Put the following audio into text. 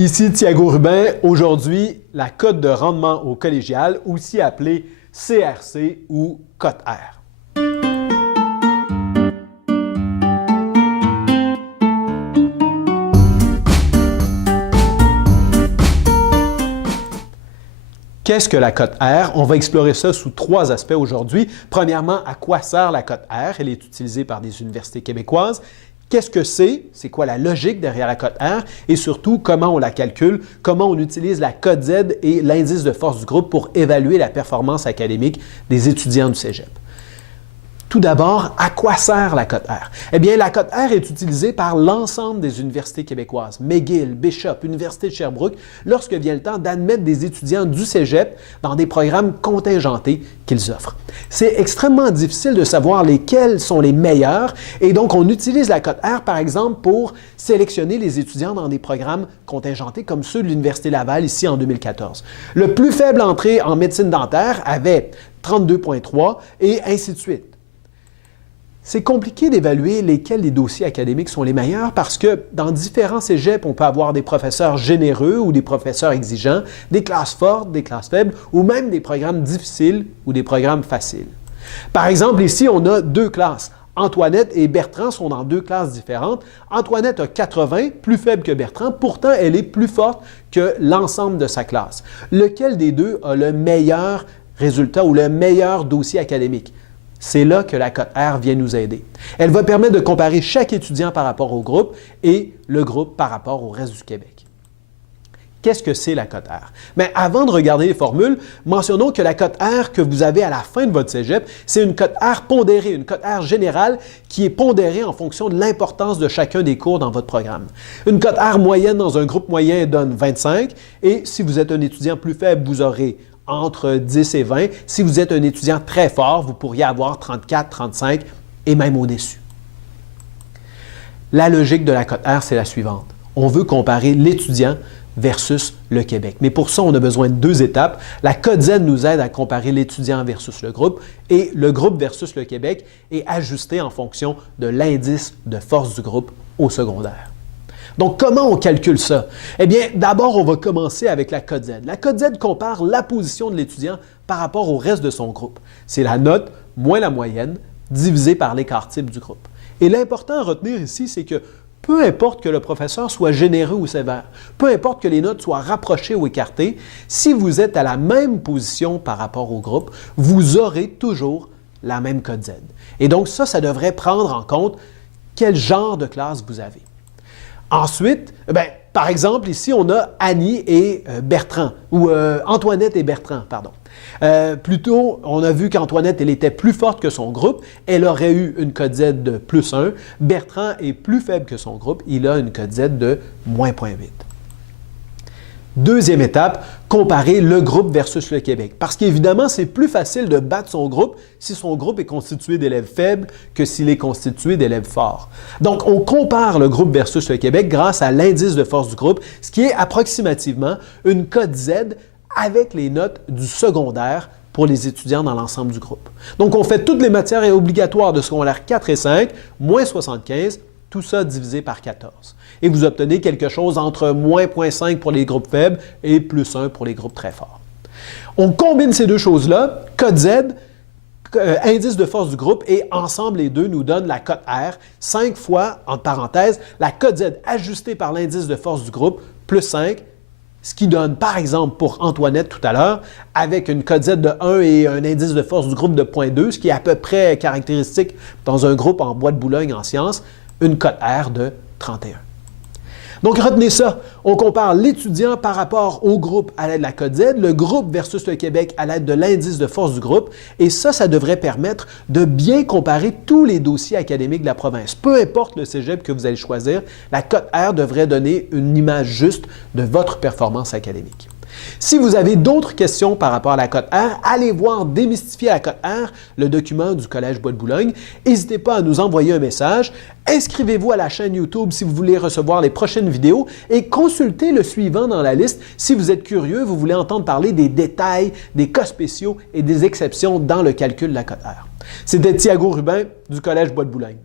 Ici Thiago Rubin. Aujourd'hui, la cote de rendement au collégial, aussi appelée CRC ou cote R. Qu'est-ce que la cote R? On va explorer ça sous trois aspects aujourd'hui. Premièrement, à quoi sert la cote R? Elle est utilisée par des universités québécoises. Qu'est-ce que c'est? C'est quoi la logique derrière la cote R? Et surtout, comment on la calcule? Comment on utilise la cote Z et l'indice de force du groupe pour évaluer la performance académique des étudiants du cégep? Tout d'abord, à quoi sert la cote R? Eh bien, la cote R est utilisée par l'ensemble des universités québécoises, McGill, Bishop, Université de Sherbrooke, lorsque vient le temps d'admettre des étudiants du cégep dans des programmes contingentés qu'ils offrent. C'est extrêmement difficile de savoir lesquels sont les meilleurs et donc on utilise la cote R, par exemple, pour sélectionner les étudiants dans des programmes contingentés comme ceux de l'Université Laval ici en 2014. Le plus faible entrée en médecine dentaire avait 32,3 et ainsi de suite. C'est compliqué d'évaluer lesquels des dossiers académiques sont les meilleurs parce que dans différents cégeps, on peut avoir des professeurs généreux ou des professeurs exigeants, des classes fortes, des classes faibles ou même des programmes difficiles ou des programmes faciles. Par exemple, ici, on a deux classes. Antoinette et Bertrand sont dans deux classes différentes. Antoinette a 80, plus faible que Bertrand, pourtant elle est plus forte que l'ensemble de sa classe. Lequel des deux a le meilleur résultat ou le meilleur dossier académique? C'est là que la cote R vient nous aider. Elle va permettre de comparer chaque étudiant par rapport au groupe et le groupe par rapport au reste du Québec. Qu'est-ce que c'est la cote R? Mais avant de regarder les formules, mentionnons que la cote R que vous avez à la fin de votre cégep, c'est une cote R pondérée, une cote R générale qui est pondérée en fonction de l'importance de chacun des cours dans votre programme. Une cote R moyenne dans un groupe moyen donne 25 et si vous êtes un étudiant plus faible, vous aurez entre 10 et 20. Si vous êtes un étudiant très fort, vous pourriez avoir 34, 35 et même au-dessus. La logique de la cote R, c'est la suivante. On veut comparer l'étudiant versus le Québec. Mais pour ça, on a besoin de deux étapes. La cote Z nous aide à comparer l'étudiant versus le groupe et le groupe versus le Québec est ajusté en fonction de l'indice de force du groupe au secondaire. Donc, comment on calcule ça? Eh bien, d'abord, on va commencer avec la cote Z. La cote Z compare la position de l'étudiant par rapport au reste de son groupe. C'est la note moins la moyenne divisée par l'écart type du groupe. Et l'important à retenir ici, c'est que peu importe que le professeur soit généreux ou sévère, peu importe que les notes soient rapprochées ou écartées, si vous êtes à la même position par rapport au groupe, vous aurez toujours la même cote Z. Et donc, ça devrait prendre en compte quel genre de classe vous avez. Ensuite, par exemple, ici, on a Annie et Bertrand, ou Antoinette et Bertrand, pardon. Plutôt, on a vu qu'Antoinette, elle était plus forte que son groupe. Elle aurait eu une cote Z de plus 1. Bertrand est plus faible que son groupe. Il a une cote Z de moins 0,8. Deuxième étape, comparer le groupe versus le Québec. Parce qu'évidemment, c'est plus facile de battre son groupe si son groupe est constitué d'élèves faibles que s'il est constitué d'élèves forts. Donc, on compare le groupe versus le Québec grâce à l'indice de force du groupe, ce qui est approximativement une cote Z avec les notes du secondaire pour les étudiants dans l'ensemble du groupe. Donc, on fait toutes les matières obligatoires de secondaire 4 et 5, moins 75, tout ça divisé par 14. Et vous obtenez quelque chose entre moins 0,5 pour les groupes faibles et plus 1 pour les groupes très forts. On combine ces deux choses-là, cote Z, indice de force du groupe, et ensemble les deux nous donnent la cote R, 5 fois, entre parenthèses, la cote Z ajustée par l'indice de force du groupe, plus 5, ce qui donne, par exemple, pour Antoinette tout à l'heure, avec une cote Z de 1 et un indice de force du groupe de 0,2, ce qui est à peu près caractéristique dans un groupe en bois de Boulogne en sciences, une cote R de 31. Donc, retenez ça. On compare l'étudiant par rapport au groupe à l'aide de la cote Z, le groupe versus le Québec à l'aide de l'indice de force du groupe. Et ça devrait permettre de bien comparer tous les dossiers académiques de la province. Peu importe le cégep que vous allez choisir, la cote R devrait donner une image juste de votre performance académique. Si vous avez d'autres questions par rapport à la cote R, allez voir Démystifier la cote R, le document du Collège Bois de Boulogne. N'hésitez pas à nous envoyer un message. Inscrivez-vous à la chaîne YouTube si vous voulez recevoir les prochaines vidéos et consultez le suivant dans la liste si vous êtes curieux, vous voulez entendre parler des détails, des cas spéciaux et des exceptions dans le calcul de la cote R. C'était Thiago Rubin du Collège Bois de Boulogne.